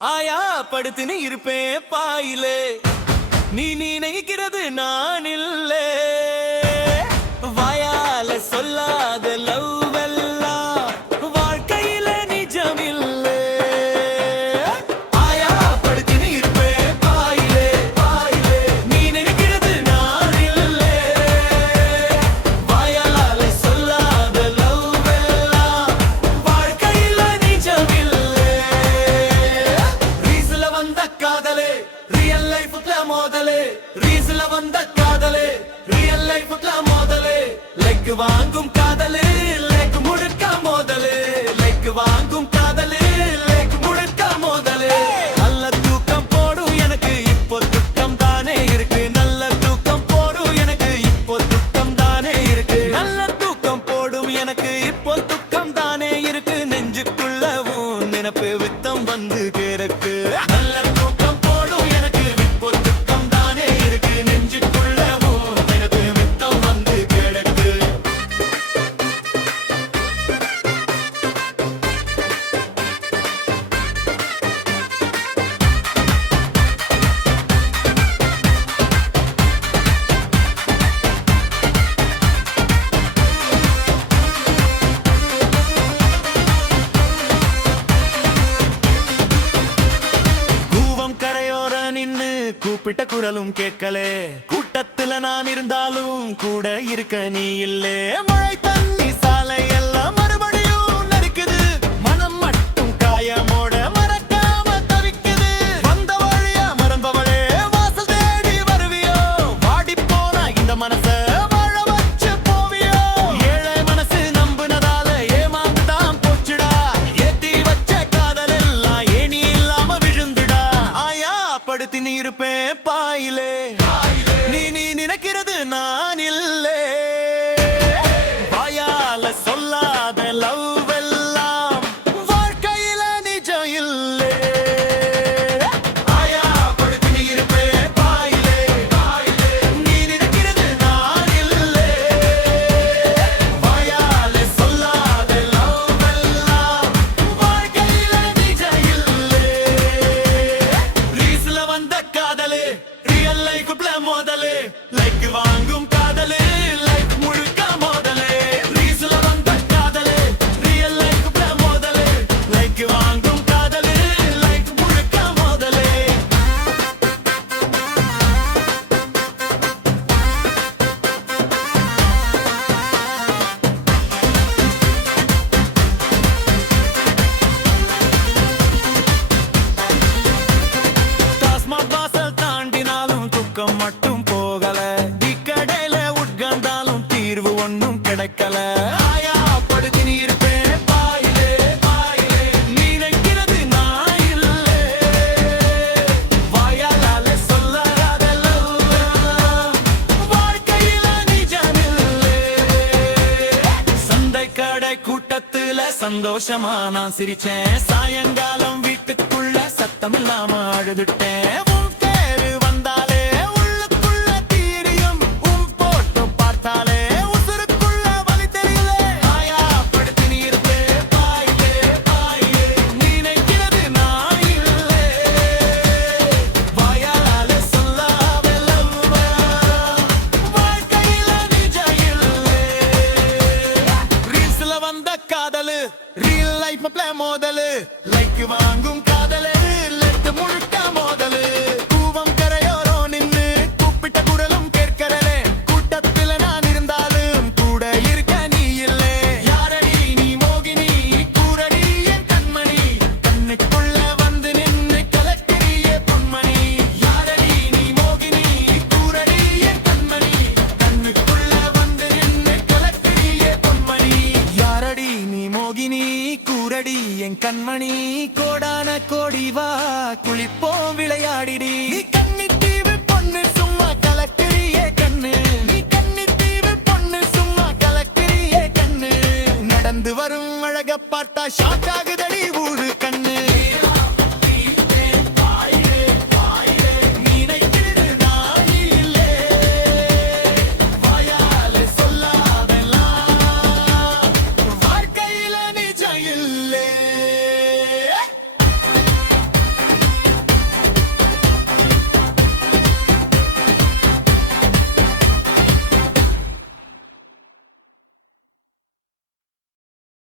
ஆயா படுத்துன்னு இருப்பேன் பாயிலே, நீ நினைக்கிறது நான் இல்லே. வாயால சொல்லாத லவ் எல்லாம் வாழ்க்கையில நிஜம் இல்லே. ஆயா படுத்துன்னு இருப்பேன் பாயிலே, நீ நினைக்கிறது நான் இல்லே. வாயால சொல்லாத லவ் எல்லாம் வாழ்க்கையில நிஜம் இல்லே. ரீஸ்ல வந்த காதலே ரியல் லைஃப்ல மோதலே, ரீஸ்ல வந்த காதலே ரியல் லைஃப்ல மோதலே. லைக் வாங்கும் காதலே லைக் முழுக்க மோதலே, லைக் வாங்கும் காதலே லைக் முழுக்க மோதலே. நல்ல தூக்கம் போடும் எனக்கு இப்போ துக்கம் தானே இருக்கு, நல்ல தூக்கம் போடும் எனக்கு இப்போ துக்கம் தானே இருக்கு, நல்ல தூக்கம் போடும் எனக்கு இப்போ துக்கம் தானே இருக்கு. நெஞ்சுக்குள்ளவும் நினைப்பு வித்தம் வந்து கேருக்கு. நல்ல தூக்கம் போடும் எனக்கு இப்போ துக்கம் தானே இருக்கு, நெஞ்சுக்குள்ளவும் நினைப்பு வித்தம் வந்து கேருக்கு. கூவம் கரையோர நின்னு கூப்பிட்ட குரலும் கேட்கலே, கூட்டத்துல நான் இருந்தாலும் கூட இருக்க நீ இல்லே. மழை தண்ணி சாலை எல்லாம் மறுபடியும் நறுக்குது, மனம் மட்டும் காயமோட மறக்காம தவிக்குது. வந்த வழியா மறந்தவளே வாசல் தேடி வருவியோ, வாடி போனா இந்த மனச வாழ வச்சு போவியோ. ஏழை மனசு நம்புனதால ஏமாந்துதான் போச்சுடா, ஏத்தி வச்ச காதல் எல்லாம் ஏணி இல்லாம விழுந்துடா. ஆயா படுத்தி நீ இருப்பேன் பாயிலே, நீ நினைக்கிறது நான் இல்லே. வாயால சொல்லாத லவ் எல்லாம் வாழ்க்கையில நிஜம் இல்லே. ஆயா படுத்தி நீ இருப்பேன் பாயிலே, நீ நினைக்கிறது நான் இல்லே. வாயால சொல்லாத லவ் எல்லாம் வாழ்க்கையில நிஜம் இல்லே. ரீஸ்ல வந்த காதலே ரியல் லைஃப்ல மோதலே, லைக் வாங்கும் காதலே லைக் முழுக்க மோதலே. ரீஸ்ல வந்த காதலே ரியல் லைஃப்ல மோதலே, லைக் வாங்கும் காதலே லைக் முழுக்க மோதலே. டாஸ்மாக் வாசல் தாண்டினாலும் துக்கம் மட்டும் போகல, இக்கடையில உட்கார்ந்தாலும் தீர்வு ஒண்ணும் கிடைக்கல. ஆயா படுத்தி நீ இருப்பேன் பாயிலே, நீ நினைக்கிறது நான் இல்லே. வாயால சொல்லாத love எல்லாம் வாழ்க்கையில நிஜம் இல்லே. சந்தை கடை கூட்டத்துல சந்தோஷமா நான் சிரிச்சேன், சாயங்காலம் வீட்டுக்குள்ள சத்தம் இல்லாம அழுதுட்டேன். உன் பேரு வந்தாலே உள்ளுக்குள்ள தீரியும், உன் போட்டோ பார்த்தாலே உசுருக்குள்ள வலி தெரியலே. ஆயா படுத்தி நீ இருப்பேன் பாயிலே, நீ நினைக்கிறது நான் இல்லே. வாயால சொல்லாத love வாழ்க்கையில நிஜம் இல்லே. ரீல்ஸ்ல வந்த காதலு ரியல் லைஃப்ல மோதலு, லைக் வாங்கும் காதலே லைக் முழுக்க மோதலு. கூவம் கரையோரோ நின்னு கூப்பிட்ட குரலும் கேட்கறலே, கூட்டத்துல நான் இருந்தாலும் கூட இருக்க நீ இல்லே. யாரடி நீ மோகினி கூரடி என் கண்மணி, கண்ணுக்குள்ள வந்து நின்னு கலக்கிறியே பொன்மணி. யாரடி நீ மோகினி கூரடி என் கண்மணி, கண்ணுக்குள்ள வந்து நின்னு கலக்கிறியே பொன்மணி. யாரடி நீ மோகினி கூரடி என் கண்மணி, கோடான கோடி வா குளிப்போம் விளையாடிடி.